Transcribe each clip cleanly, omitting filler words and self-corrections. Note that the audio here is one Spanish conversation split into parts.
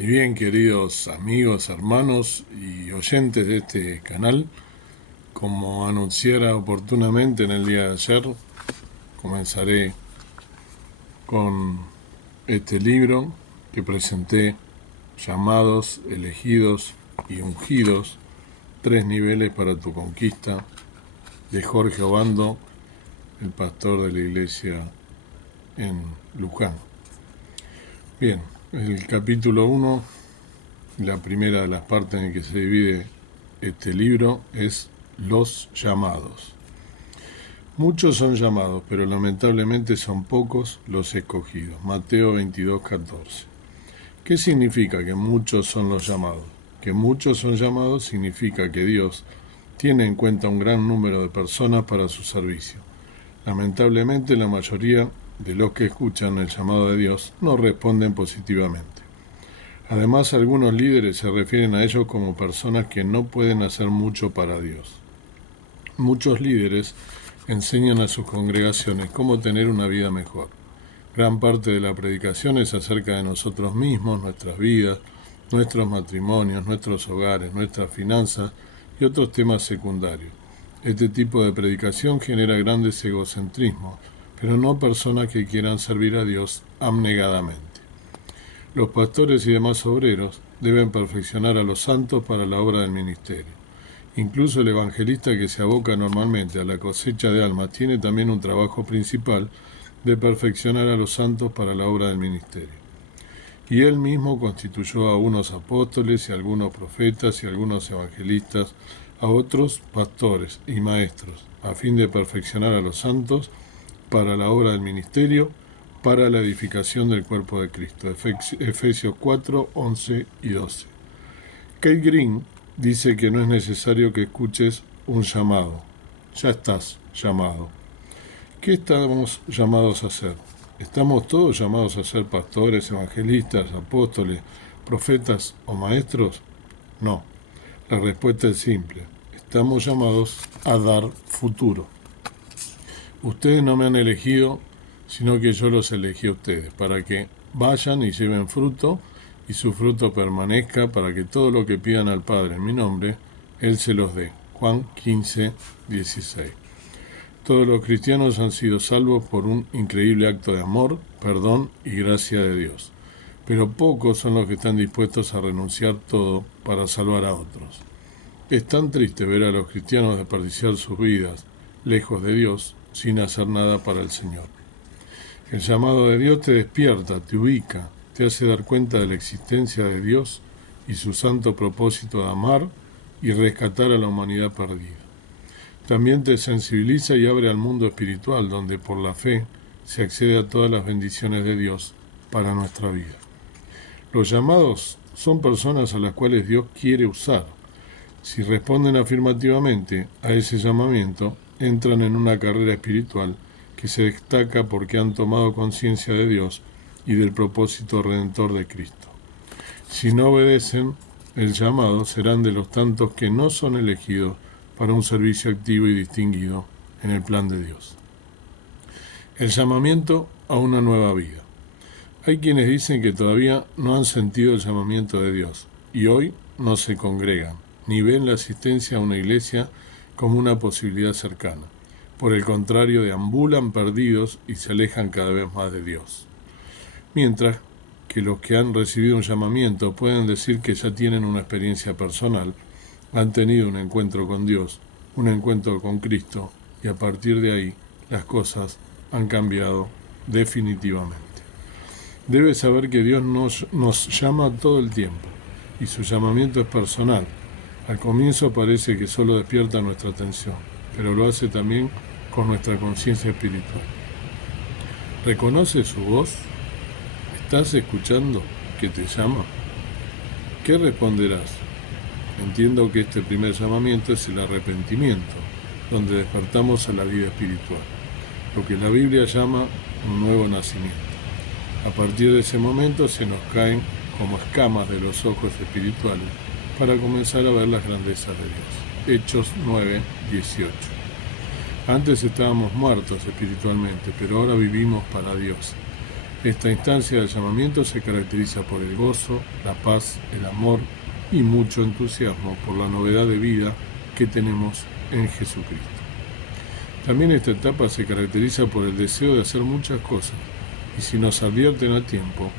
Y bien, queridos amigos, hermanos y oyentes de este canal, como anunciara oportunamente en el día de ayer, comenzaré con este libro que presenté, llamados, elegidos y ungidos, 3 niveles para tu conquista, de Jorge Obando, el pastor de la iglesia en Luján. Bien, el capítulo 1, la primera de las partes en que se divide este libro es los llamados. Muchos son llamados, pero lamentablemente son pocos los escogidos. Mateo 22:14. ¿Qué significa que muchos son los llamados? Que muchos son llamados significa que Dios tiene en cuenta un gran número de personas para su servicio. Lamentablemente, la mayoría de los que escuchan el llamado de Dios no responden positivamente. Además, algunos líderes se refieren a ellos como personas que no pueden hacer mucho para Dios. Muchos líderes enseñan a sus congregaciones cómo tener una vida mejor. Gran parte de la predicación es acerca de nosotros mismos, nuestras vidas, nuestros matrimonios, nuestros hogares, nuestras finanzas y otros temas secundarios. Este tipo de predicación genera grandes egocentrismos, pero no personas que quieran servir a Dios abnegadamente. Los pastores y demás obreros deben perfeccionar a los santos para la obra del ministerio. Incluso el evangelista que se aboca normalmente a la cosecha de almas tiene también un trabajo principal de perfeccionar a los santos para la obra del ministerio. Y él mismo constituyó a unos apóstoles y a algunos profetas y a algunos evangelistas, a otros pastores y maestros, a fin de perfeccionar a los santos para la obra del ministerio, para la edificación del cuerpo de Cristo. Efesios 4, 11 y 12. Kate Green dice que no es necesario que escuches un llamado. Ya estás llamado. ¿Qué estamos llamados a hacer? ¿Estamos todos llamados a ser pastores, evangelistas, apóstoles, profetas o maestros? No. La respuesta es simple. Estamos llamados a dar futuro. Ustedes no me han elegido, sino que yo los elegí a ustedes, para que vayan y lleven fruto, y su fruto permanezca, para que todo lo que pidan al Padre en mi nombre, Él se los dé. Juan 15, 16. Todos los cristianos han sido salvos por un increíble acto de amor, perdón y gracia de Dios. Pero pocos son los que están dispuestos a renunciar todo para salvar a otros. Es tan triste ver a los cristianos desperdiciar sus vidas lejos de Dios sin hacer nada para el Señor. El llamado de Dios te despierta, te ubica, te hace dar cuenta de la existencia de Dios y su santo propósito de amar y rescatar a la humanidad perdida. También te sensibiliza y abre al mundo espiritual, donde por la fe se accede a todas las bendiciones de Dios para nuestra vida. Los llamados son personas a las cuales Dios quiere usar. Si responden afirmativamente a ese llamamiento, entran en una carrera espiritual que se destaca porque han tomado conciencia de Dios y del propósito redentor de Cristo. Si no obedecen el llamado, serán de los tantos que no son elegidos para un servicio activo y distinguido en el plan de Dios. El llamamiento a una nueva vida. Hay quienes dicen que todavía no han sentido el llamamiento de Dios y hoy no se congregan, ni ven la asistencia a una iglesia como una posibilidad cercana. Por el contrario, deambulan perdidos y se alejan cada vez más de Dios. Mientras que los que han recibido un llamamiento pueden decir que ya tienen una experiencia personal, han tenido un encuentro con Dios, un encuentro con Cristo, y a partir de ahí las cosas han cambiado definitivamente. Debes saber que Dios nos llama todo el tiempo, y su llamamiento es personal. Al comienzo parece que solo despierta nuestra atención, pero lo hace también con nuestra conciencia espiritual. ¿Reconoces su voz? ¿Estás escuchando que te llama? ¿Qué responderás? Entiendo que este primer llamamiento es el arrepentimiento, donde despertamos a la vida espiritual, lo que la Biblia llama un nuevo nacimiento. A partir de ese momento se nos caen como escamas de los ojos espirituales para comenzar a ver las grandezas de Dios. Hechos 9, 18. Antes estábamos muertos espiritualmente, pero ahora vivimos para Dios. Esta instancia del llamamiento se caracteriza por el gozo, la paz, el amor y mucho entusiasmo por la novedad de vida que tenemos en Jesucristo. También esta etapa se caracteriza por el deseo de hacer muchas cosas, y si nos advierten a tiempo,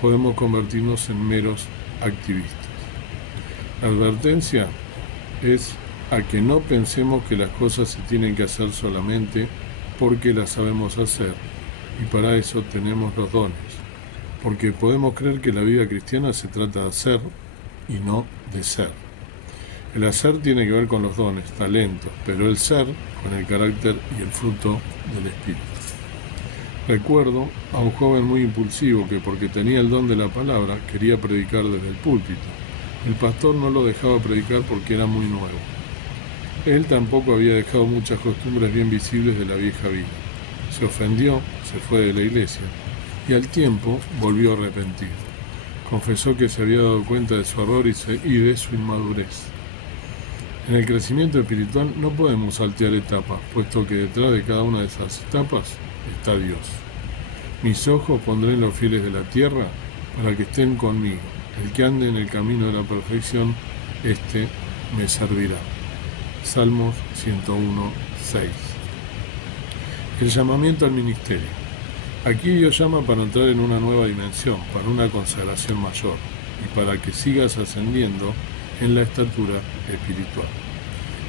podemos convertirnos en meros activistas. La advertencia es a que no pensemos que las cosas se tienen que hacer solamente porque las sabemos hacer, y para eso tenemos los dones, porque podemos creer que la vida cristiana se trata de hacer y no de ser. El hacer tiene que ver con los dones, talentos, pero el ser con el carácter y el fruto del Espíritu. Recuerdo a un joven muy impulsivo que, porque tenía el don de la palabra, quería predicar desde el púlpito. El pastor no lo dejaba predicar porque era muy nuevo. Él tampoco había dejado muchas costumbres bien visibles de la vieja vida. Se ofendió, se fue de la iglesia y al tiempo volvió arrepentido. Confesó que se había dado cuenta de su error y de su inmadurez. En el crecimiento espiritual no podemos saltear etapas, puesto que detrás de cada una de esas etapas está Dios. Mis ojos pondré en los fieles de la tierra para que estén conmigo. El que ande en el camino de la perfección, éste me servirá. Salmos 101:6. El llamamiento al ministerio. Aquí Dios llama para entrar en una nueva dimensión, para una consagración mayor y para que sigas ascendiendo en la estatura espiritual.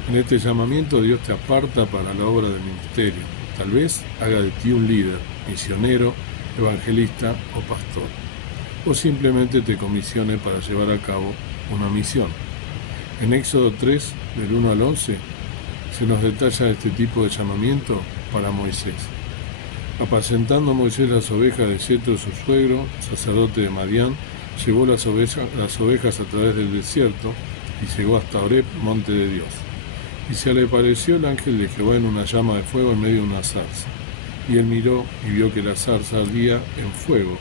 En este llamamiento Dios te aparta para la obra del ministerio. Tal vez haga de ti un líder, misionero, evangelista o pastor. O simplemente te comisione para llevar a cabo una misión. En Éxodo 3, del 1 al 11, se nos detalla este tipo de llamamiento para Moisés. Apacentando Moisés las ovejas de Yetro, su suegro, sacerdote de Madián, llevó las ovejas a través del desierto y llegó hasta Horeb, monte de Dios. Y se le apareció el ángel de Jehová en una llama de fuego en medio de una zarza. Y él miró y vio que la zarza ardía en fuego,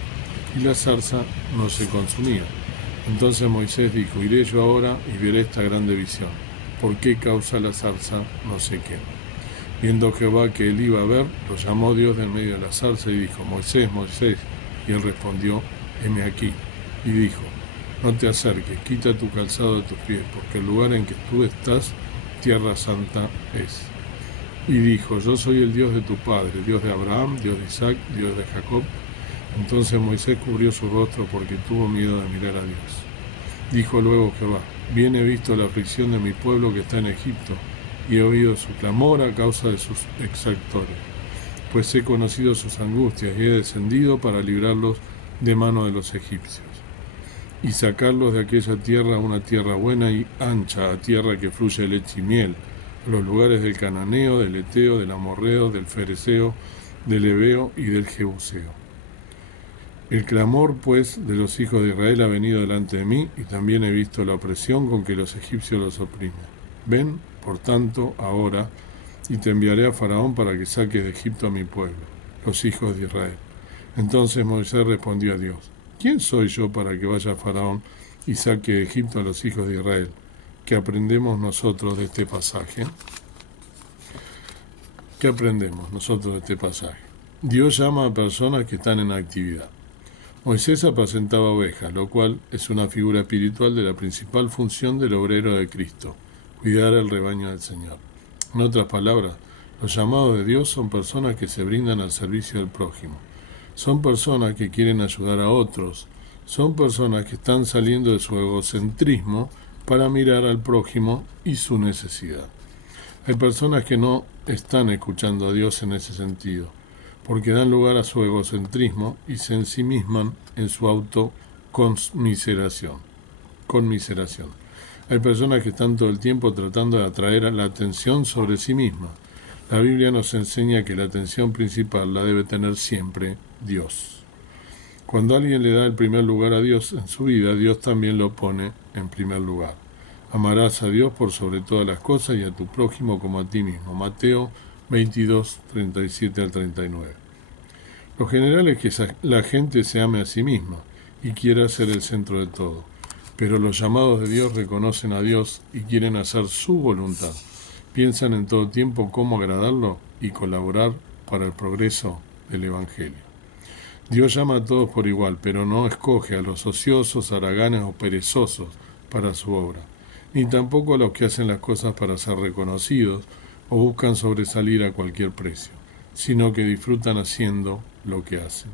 y la zarza no se consumía. Entonces Moisés dijo: iré yo ahora y veré esta grande visión. ¿Por qué causa la zarza no se quema? Viendo Jehová que él iba a ver, lo llamó Dios de en medio de la zarza y dijo: Moisés, Moisés. Y él respondió: heme aquí. Y dijo: no te acerques, quita tu calzado de tus pies, porque el lugar en que tú estás, tierra santa es. Y dijo: yo soy el Dios de tu padre, Dios de Abraham, Dios de Isaac, Dios de Jacob. Entonces Moisés cubrió su rostro porque tuvo miedo de mirar a Dios. Dijo luego Jehová: bien he visto la aflicción de mi pueblo que está en Egipto, y he oído su clamor a causa de sus exactores. Pues he conocido sus angustias y he descendido para librarlos de mano de los egipcios, y sacarlos de aquella tierra a una tierra buena y ancha, a tierra que fluye leche y miel, a los lugares del cananeo, del eteo, del amorreo, del fereceo, del heveo y del jebuseo. El clamor, pues, de los hijos de Israel ha venido delante de mí, y también he visto la opresión con que los egipcios los oprimen. Ven, por tanto, ahora, y te enviaré a Faraón para que saques de Egipto a mi pueblo, los hijos de Israel. Entonces Moisés respondió a Dios: ¿quién soy yo para que vaya a Faraón y saque de Egipto a los hijos de Israel? ¿Qué aprendemos nosotros de este pasaje? ¿Qué aprendemos nosotros de este pasaje? Dios llama a personas que están en actividad. Moisés apacentaba ovejas, lo cual es una figura espiritual de la principal función del obrero de Cristo: cuidar el rebaño del Señor. En otras palabras, los llamados de Dios son personas que se brindan al servicio del prójimo. Son personas que quieren ayudar a otros. Son personas que están saliendo de su egocentrismo para mirar al prójimo y su necesidad. Hay personas que no están escuchando a Dios en ese sentido, porque dan lugar a su egocentrismo y se ensimisman en su autoconmiseración. Hay personas que están todo el tiempo tratando de atraer la atención sobre sí mismas. La Biblia nos enseña que la atención principal la debe tener siempre Dios. Cuando alguien le da el primer lugar a Dios en su vida, Dios también lo pone en primer lugar. Amarás a Dios por sobre todas las cosas y a tu prójimo como a ti mismo. Mateo 22, 37 al 39. Lo general es que la gente se ame a sí misma y quiera ser el centro de todo, pero los llamados de Dios reconocen a Dios y quieren hacer su voluntad. Piensan en todo tiempo cómo agradarlo y colaborar para el progreso del Evangelio. Dios llama a todos por igual, pero no escoge a los ociosos, haraganes o perezosos para su obra, ni tampoco a los que hacen las cosas para ser reconocidos o buscan sobresalir a cualquier precio, sino que disfrutan haciendo lo que hacen.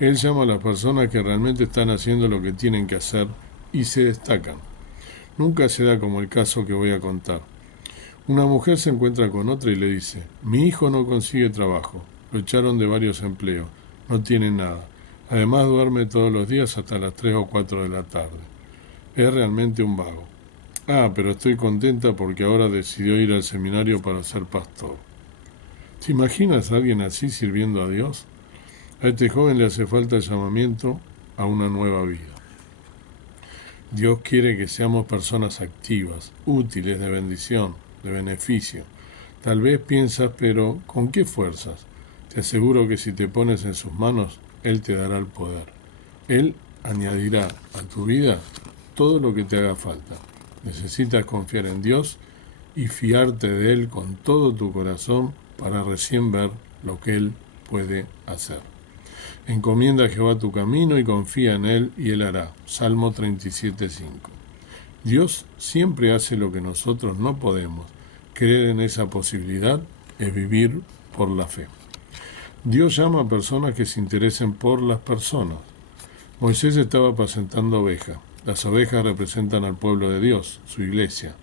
Él llama a las personas que realmente están haciendo lo que tienen que hacer y se destacan. Nunca se da como el caso que voy a contar. Una mujer se encuentra con otra y le dice: mi hijo no consigue trabajo, lo echaron de varios empleos, no tiene nada. Además duerme todos los días hasta las 3 o 4 de la tarde. Es realmente un vago. Ah, pero estoy contenta porque ahora decidió ir al seminario para ser pastor. ¿Te imaginas a alguien así sirviendo a Dios? A este joven le hace falta el llamamiento a una nueva vida. Dios quiere que seamos personas activas, útiles, de bendición, de beneficio. Tal vez piensas, pero ¿con qué fuerzas? Te aseguro que si te pones en sus manos, Él te dará el poder. Él añadirá a tu vida todo lo que te haga falta. Necesitas confiar en Dios y fiarte de Él con todo tu corazón para recién ver lo que Él puede hacer. Encomienda a Jehová tu camino y confía en Él y Él hará. Salmo 37:5. Dios siempre hace lo que nosotros no podemos. Creer en esa posibilidad es vivir por la fe. Dios llama a personas que se interesen por las personas. Moisés estaba apacentando ovejas. Las ovejas representan al pueblo de Dios, su iglesia.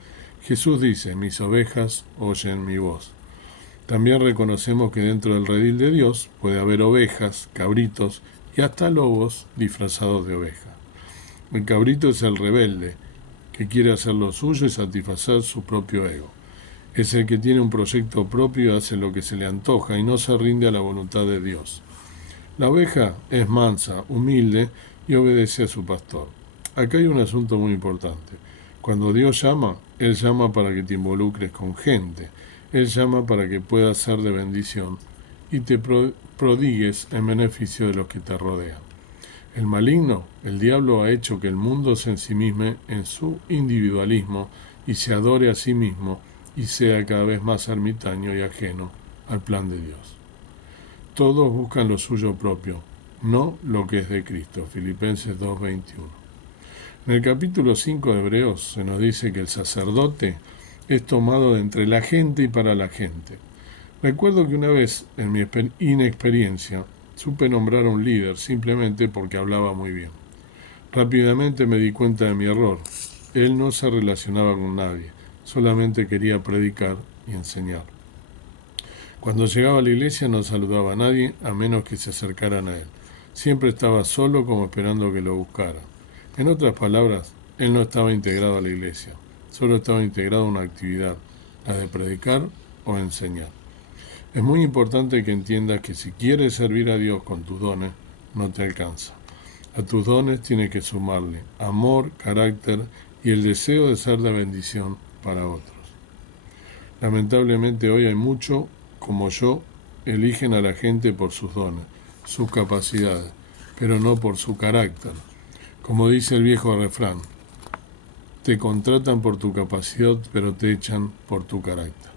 Jesús dice: mis ovejas oyen mi voz. También reconocemos que dentro del redil de Dios puede haber ovejas, cabritos y hasta lobos disfrazados de oveja. El cabrito es el rebelde, que quiere hacer lo suyo y satisfacer su propio ego. Es el que tiene un proyecto propio y hace lo que se le antoja y no se rinde a la voluntad de Dios. La oveja es mansa, humilde y obedece a su pastor. Acá hay un asunto muy importante. Cuando Dios llama, Él llama para que te involucres con gente. Él llama para que puedas ser de bendición y te prodigues en beneficio de los que te rodean. El maligno, el diablo, ha hecho que el mundo se ensimisme en su individualismo y se adore a sí mismo y sea cada vez más ermitaño y ajeno al plan de Dios. Todos buscan lo suyo propio, no lo que es de Cristo. Filipenses 2:21. En el capítulo 5 de Hebreos se nos dice que el sacerdote es tomado de entre la gente y para la gente. Recuerdo que una vez, en mi inexperiencia, supe nombrar a un líder simplemente porque hablaba muy bien. Rápidamente me di cuenta de mi error. Él no se relacionaba con nadie, solamente quería predicar y enseñar. Cuando llegaba a la iglesia no saludaba a nadie a menos que se acercaran a él. Siempre estaba solo como esperando que lo buscaran. En otras palabras, él no estaba integrado a la iglesia. Solo estaba integrado a una actividad, la de predicar o enseñar. Es muy importante que entiendas que si quieres servir a Dios con tus dones, no te alcanza. A tus dones tienes que sumarle amor, carácter y el deseo de ser de bendición para otros. Lamentablemente hoy hay mucho, como yo, eligen a la gente por sus dones, sus capacidades, pero no por su carácter. Como dice el viejo refrán, te contratan por tu capacidad, pero te echan por tu carácter.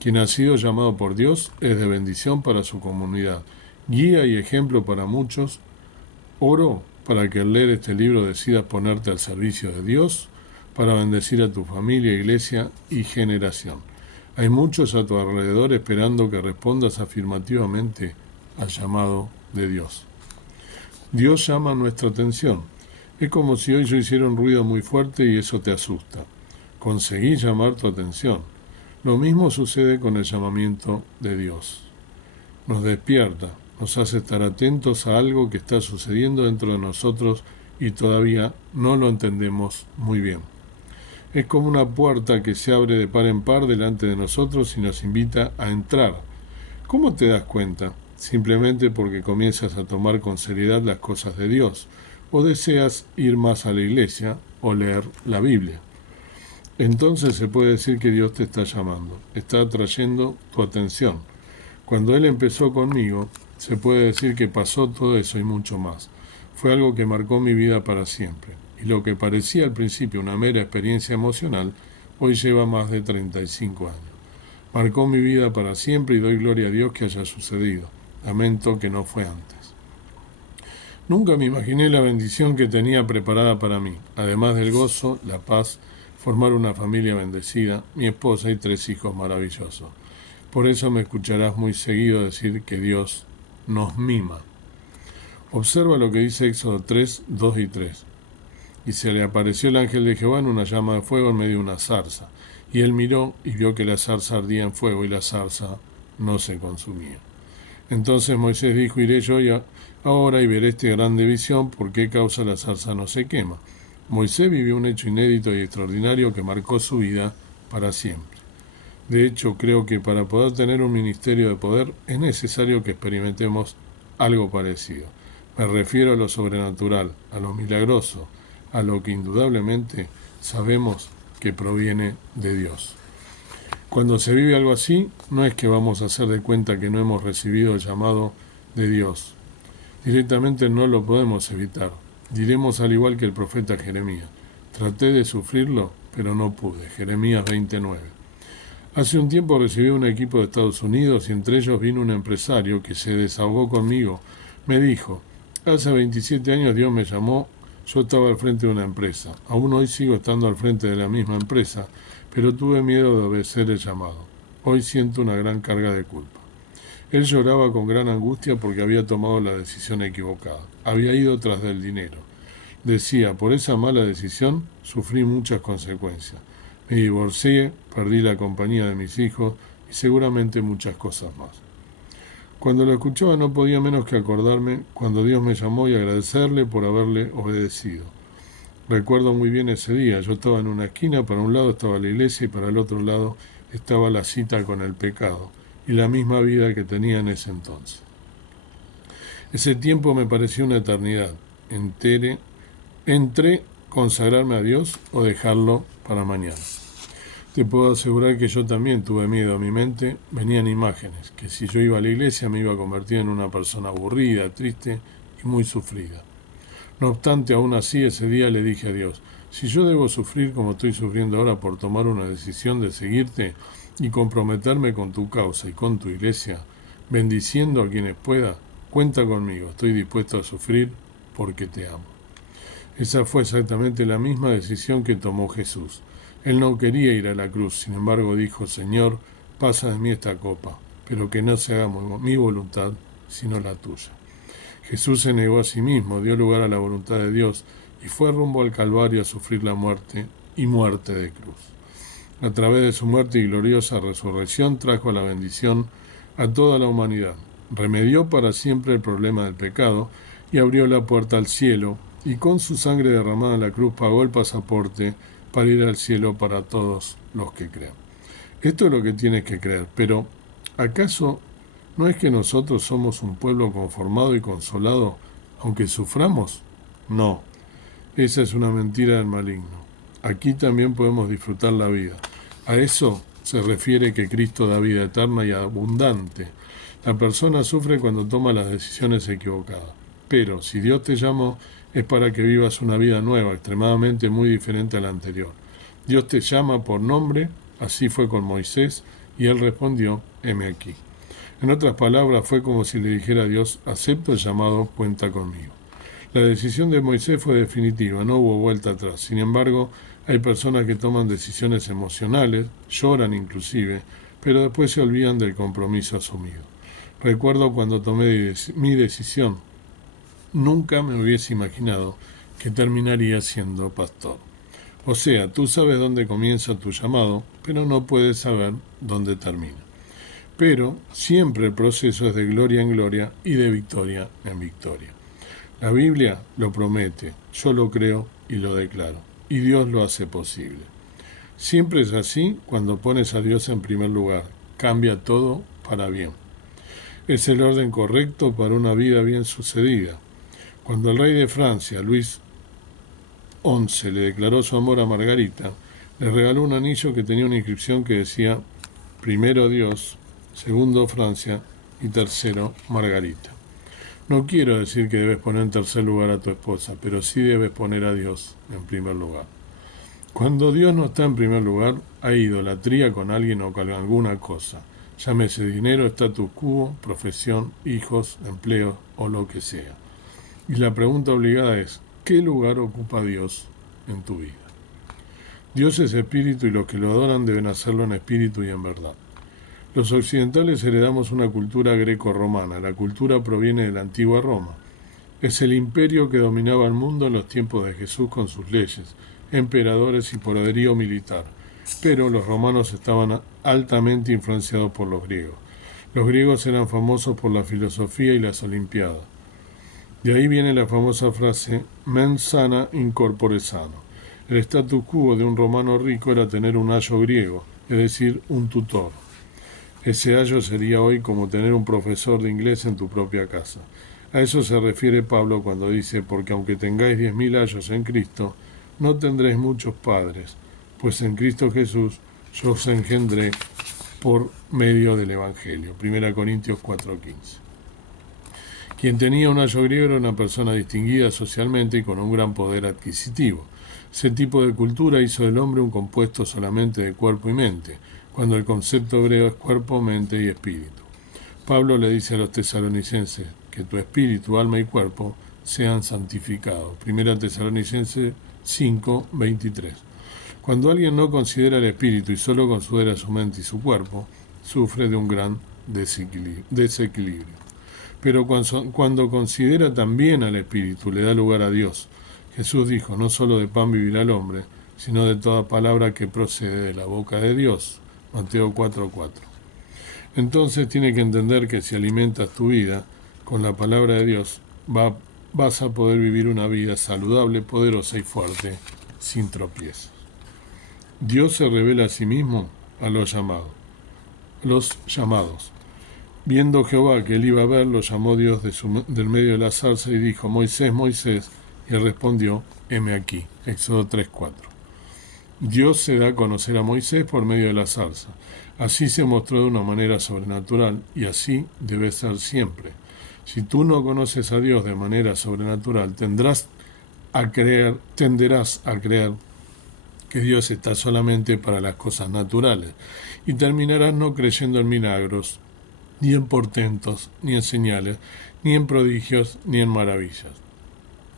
Quien ha sido llamado por Dios es de bendición para su comunidad, guía y ejemplo para muchos. Oro para que al leer este libro decidas ponerte al servicio de Dios para bendecir a tu familia, iglesia y generación. Hay muchos a tu alrededor esperando que respondas afirmativamente al llamado de Dios. Dios llama nuestra atención. Es como si hoy yo hiciera un ruido muy fuerte y eso te asusta. Conseguí llamar tu atención. Lo mismo sucede con el llamamiento de Dios. Nos despierta, nos hace estar atentos a algo que está sucediendo dentro de nosotros y todavía no lo entendemos muy bien. Es como una puerta que se abre de par en par delante de nosotros y nos invita a entrar. ¿Cómo te das cuenta? Simplemente porque comienzas a tomar con seriedad las cosas de Dios, o deseas ir más a la iglesia o leer la Biblia. Entonces se puede decir que Dios te está llamando, está atrayendo tu atención. Cuando Él empezó conmigo, se puede decir que pasó todo eso y mucho más. Fue algo que marcó mi vida para siempre. Y lo que parecía al principio una mera experiencia emocional, hoy lleva más de 35 años. Marcó mi vida para siempre y doy gloria a Dios que haya sucedido. Lamento que no fue antes. Nunca me imaginé la bendición que tenía preparada para mí, además del gozo, la paz, formar una familia bendecida, mi esposa y 3 hijos maravillosos. Por eso me escucharás muy seguido decir que Dios nos mima. Observa lo que dice Éxodo 3, 2 y 3. Y se le apareció el ángel de Jehová en una llama de fuego en medio de una zarza. Y él miró y vio que la zarza ardía en fuego y la zarza no se consumía. Entonces Moisés dijo, iré yo ahora y veré esta grande visión, por qué causa la zarza no se quema. Moisés vivió un hecho inédito y extraordinario que marcó su vida para siempre. De hecho, creo que para poder tener un ministerio de poder es necesario que experimentemos algo parecido. Me refiero a lo sobrenatural, a lo milagroso, a lo que indudablemente sabemos que proviene de Dios. Cuando se vive algo así, no es que vamos a hacer de cuenta que no hemos recibido el llamado de Dios. Directamente no lo podemos evitar. Diremos al igual que el profeta Jeremías, traté de sufrirlo, pero no pude. Jeremías 29. Hace un tiempo recibí un equipo de Estados Unidos y entre ellos vino un empresario que se desahogó conmigo. Me dijo, hace 27 años Dios me llamó, yo estaba al frente de una empresa. Aún hoy sigo estando al frente de la misma empresa, pero tuve miedo de obedecer el llamado. Hoy siento una gran carga de culpa. Él lloraba con gran angustia porque había tomado la decisión equivocada. Había ido tras del dinero. Decía, por esa mala decisión sufrí muchas consecuencias. Me divorcié, perdí la compañía de mis hijos y seguramente muchas cosas más. Cuando lo escuchaba no podía menos que acordarme cuando Dios me llamó y agradecerle por haberle obedecido. Recuerdo muy bien ese día. Yo estaba en una esquina, para un lado estaba la iglesia y para el otro lado estaba la cita con el pecado y la misma vida que tenía en ese entonces. Ese tiempo me pareció una eternidad. Entre consagrarme a Dios o dejarlo para mañana. Te puedo asegurar que yo también tuve miedo. A mi mente venían imágenes, que si yo iba a la iglesia me iba a convertir en una persona aburrida, triste y muy sufrida. No obstante, aún así, ese día le dije a Dios, si yo debo sufrir como estoy sufriendo ahora por tomar una decisión de seguirte y comprometerme con tu causa y con tu iglesia, bendiciendo a quienes pueda, cuenta conmigo, estoy dispuesto a sufrir porque te amo. Esa fue exactamente la misma decisión que tomó Jesús. Él no quería ir a la cruz, sin embargo dijo, Señor, pasa de mí esta copa, pero que no se haga mi voluntad, sino la tuya. Jesús se negó a sí mismo, dio lugar a la voluntad de Dios y fue rumbo al Calvario a sufrir la muerte y muerte de cruz. A través de su muerte y gloriosa resurrección trajo la bendición a toda la humanidad, remedió para siempre el problema del pecado y abrió la puerta al cielo, y con su sangre derramada en la cruz pagó el pasaporte para ir al cielo para todos los que crean. Esto es lo que tienes que creer, pero ¿acaso no es que nosotros somos un pueblo conformado y consolado aunque suframos? No, esa es una mentira del maligno. Aquí también podemos disfrutar la vida. A eso se refiere que Cristo da vida eterna y abundante. La persona sufre cuando toma las decisiones equivocadas. Pero si Dios te llamó, es para que vivas una vida nueva, extremadamente muy diferente a la anterior. Dios te llama por nombre, así fue con Moisés, y él respondió, heme aquí. En otras palabras, fue como si le dijera a Dios, acepto el llamado, cuenta conmigo. La decisión de Moisés fue definitiva, no hubo vuelta atrás. Sin embargo, hay personas que toman decisiones emocionales, lloran inclusive, pero después se olvidan del compromiso asumido. Recuerdo cuando tomé mi decisión, nunca me hubiese imaginado que terminaría siendo pastor. O sea, tú sabes dónde comienza tu llamado, pero no puedes saber dónde termina. Pero siempre el proceso es de gloria en gloria y de victoria en victoria. La Biblia lo promete, yo lo creo y lo declaro, y Dios lo hace posible. Siempre es así cuando pones a Dios en primer lugar, cambia todo para bien. Es el orden correcto para una vida bien sucedida. Cuando el rey de Francia, Luis XI, le declaró su amor a Margarita, le regaló un anillo que tenía una inscripción que decía, primero Dios, segundo Francia y tercero Margarita. No quiero decir que debes poner en tercer lugar a tu esposa, pero sí debes poner a Dios en primer lugar. Cuando Dios no está en primer lugar, hay idolatría con alguien o con alguna cosa. Llámese dinero, status quo, profesión, hijos, empleo o lo que sea. Y la pregunta obligada es, ¿qué lugar ocupa Dios en tu vida? Dios es espíritu y los que lo adoran deben hacerlo en espíritu y en verdad. Los occidentales heredamos una cultura greco-romana. La cultura proviene de la antigua Roma. Es el imperio que dominaba el mundo en los tiempos de Jesús con sus leyes, emperadores y poderío militar. Pero los romanos estaban altamente influenciados por los griegos. Los griegos eran famosos por la filosofía y las olimpiadas. De ahí viene la famosa frase mens sana in corpore sano. El status quo de un romano rico era tener un ayo griego, es decir, un tutor. Ese ayo sería hoy como tener un profesor de inglés en tu propia casa. A eso se refiere Pablo cuando dice, porque aunque tengáis 10.000 ayos en Cristo, no tendréis muchos padres, pues en Cristo Jesús yo os engendré por medio del Evangelio. 1 Corintios 4:15. Quien tenía un ayo griego era una persona distinguida socialmente y con un gran poder adquisitivo. Ese tipo de cultura hizo del hombre un compuesto solamente de cuerpo y mente, cuando el concepto hebreo es cuerpo, mente y espíritu. Pablo le dice a los tesalonicenses que tu espíritu, alma y cuerpo sean santificados. 1 Tesalonicenses 5:23. Cuando alguien no considera el espíritu y solo considera su mente y su cuerpo, sufre de un gran desequilibrio. Pero cuando considera también al espíritu, le da lugar a Dios. Jesús dijo, no solo de pan vivirá el hombre, sino de toda palabra que procede de la boca de Dios. Mateo 4:4. Entonces tiene que entender que si alimentas tu vida con la palabra de Dios, vas a poder vivir una vida saludable, poderosa y fuerte, sin tropiezos. Dios se revela a sí mismo a los llamados. Viendo Jehová que él iba a ver, lo llamó Dios del medio de la zarza y dijo, Moisés, Moisés, y él respondió, heme aquí. Éxodo 3:4. Dios se da a conocer a Moisés por medio de la zarza. Así se mostró de una manera sobrenatural y así debe ser siempre. Si tú no conoces a Dios de manera sobrenatural, tenderás a creer que Dios está solamente para las cosas naturales y terminarás no creyendo en milagros, ni en portentos, ni en señales, ni en prodigios, ni en maravillas.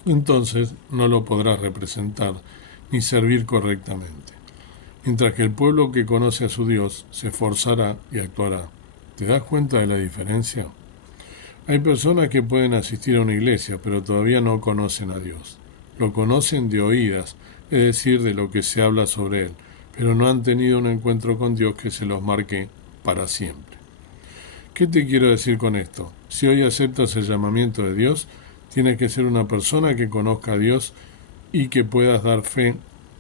Entonces no lo podrás representar ni servir correctamente. Mientras que el pueblo que conoce a su Dios se esforzará y actuará. ¿Te das cuenta de la diferencia? Hay personas que pueden asistir a una iglesia, pero todavía no conocen a Dios. Lo conocen de oídas, es decir, de lo que se habla sobre Él, pero no han tenido un encuentro con Dios que se los marque para siempre. ¿Qué te quiero decir con esto? Si hoy aceptas el llamamiento de Dios, tienes que ser una persona que conozca a Dios y que puedas dar fe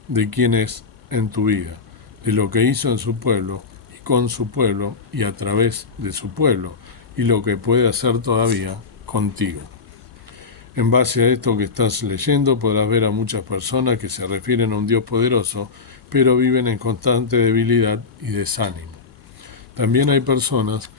de quién es en tu vida, de lo que hizo en su pueblo y con su pueblo y a través de su pueblo, y lo que puede hacer todavía contigo. En base a esto que estás leyendo podrás ver a muchas personas que se refieren a un Dios poderoso, pero viven en constante debilidad y desánimo. También hay personas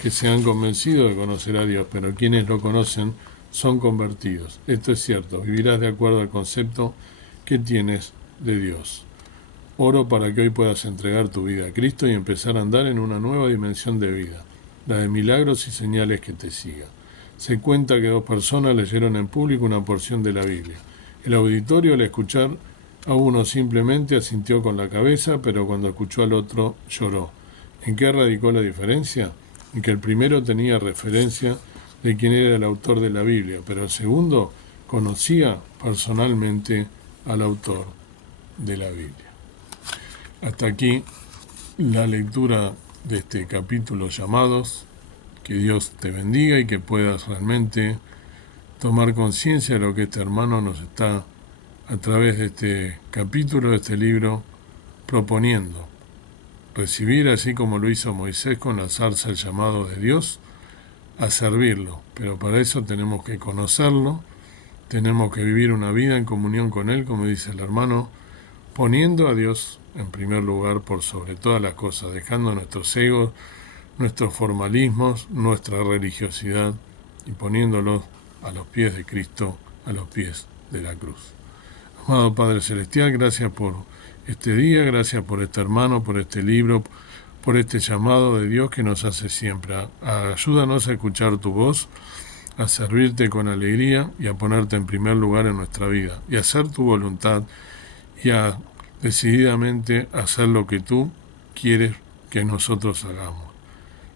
que se han convencido de conocer a Dios, pero quienes lo conocen son convertidos. Esto es cierto, vivirás de acuerdo al concepto que tienes de Dios. Oro para que hoy puedas entregar tu vida a Cristo y empezar a andar en una nueva dimensión de vida, la de milagros y señales que te sigan. Se cuenta que 2 personas leyeron en público una porción de la Biblia. El auditorio, al escuchar a uno, simplemente asintió con la cabeza, pero cuando escuchó al otro lloró. ¿En qué radicó la diferencia? En que el primero tenía referencia de quién era el autor de la Biblia, pero el segundo conocía personalmente al autor de la Biblia. Hasta aquí la lectura de este capítulo llamados. Que Dios te bendiga y que puedas realmente tomar conciencia de lo que este hermano nos está a través de este capítulo, de este libro, proponiendo. Recibir, así como lo hizo Moisés con la zarza, el llamado de Dios, a servirlo. Pero para eso tenemos que conocerlo, tenemos que vivir una vida en comunión con Él, como dice el hermano, poniendo a Dios en primer lugar por sobre todas las cosas, dejando nuestros egos, nuestros formalismos, nuestra religiosidad y poniéndolos a los pies de Cristo, a los pies de la cruz. Amado Padre Celestial, gracias por este día, gracias por este hermano, por este libro, por este llamado de Dios que nos hace siempre. Ayúdanos a escuchar tu voz, a servirte con alegría y a ponerte en primer lugar en nuestra vida, y a hacer tu voluntad y a decididamente hacer lo que tú quieres que nosotros hagamos,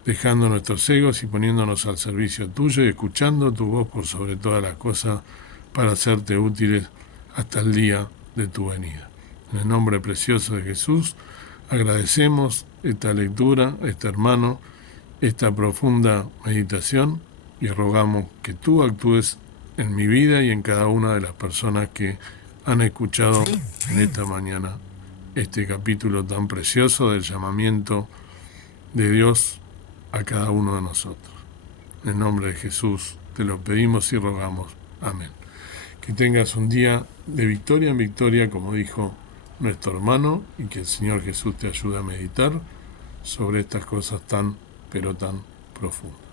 dejando nuestros egos y poniéndonos al servicio tuyo y escuchando tu voz por sobre todas las cosas para hacerte útiles hasta el día de tu venida. En el nombre precioso de Jesús, agradecemos esta lectura, este hermano, esta profunda meditación y rogamos que tú actúes en mi vida y en cada una de las personas que han escuchado en esta mañana este capítulo tan precioso del llamamiento de Dios a cada uno de nosotros. En el nombre de Jesús te lo pedimos y rogamos. Amén. Que tengas un día de victoria en victoria, como dijo nuestro hermano, y que el Señor Jesús te ayude a meditar sobre estas cosas tan, pero tan profundas.